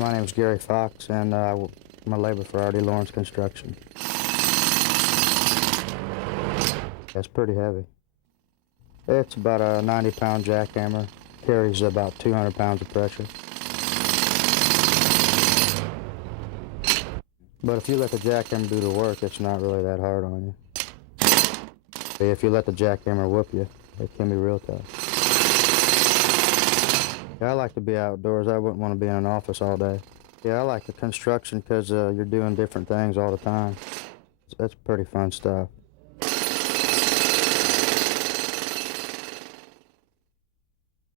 My name is Gary Fox, and I'm a laborer for R.D. Lawrence Construction. It's pretty heavy. It's about a 90-pound jackhammer. Carries about 200 pounds of pressure. But if you let the jackhammer do the work, it's not really that hard on you. If you let the jackhammer whoop you, it can be real tough. Yeah, I like to be outdoors. I wouldn't want to be in an office all day. Yeah, I like the construction because you're doing different things all the time. That's pretty fun stuff.